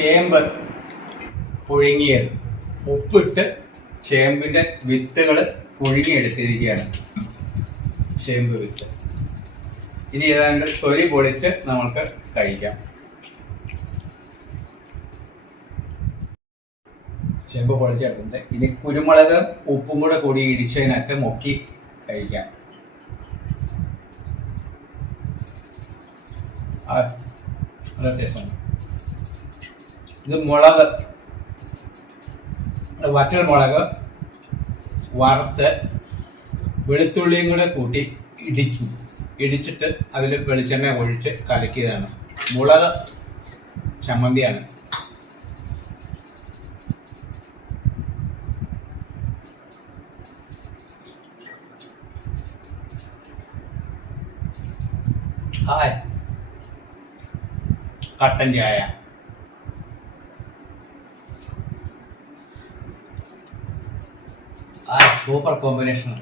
ചേമ്പ് പുഴുങ്ങിയത്, ഉപ്പിട്ട് ചേമ്പിന്റെ വിത്തുകൾ പുഴുങ്ങിയെടുത്തിരിക്കുകയാണ്. ചേമ്പ് വിത്ത് ഇനി ഏതാണ്ട് തൊലി പൊളിച്ച് നമുക്ക് കഴിക്കാം. ചേമ്പ് പൊളിച്ചെടുത്തിട്ടുണ്ട്. ഇനി കുരുമുളക് ഉപ്പും കൂടെ കൂടി ഇടിച്ചതിനകത്ത് മുക്കി കഴിക്കാം. നല്ല ടേസ്റ്റാണ്. ഇത് മുളക്, വറ്റൽ മുളക് വറുത്ത് വെളുത്തുള്ളിയും കൂടെ കൂട്ടി ഇടിച്ചിട്ട് അതിൽ വെളിച്ചെണ്ണ ഒഴിച്ച് കലക്കിയതാണ്. മുളക് ചമ്മന്തിയാണ്. ഹായ്, കട്ടൻ ചായ. Super combination.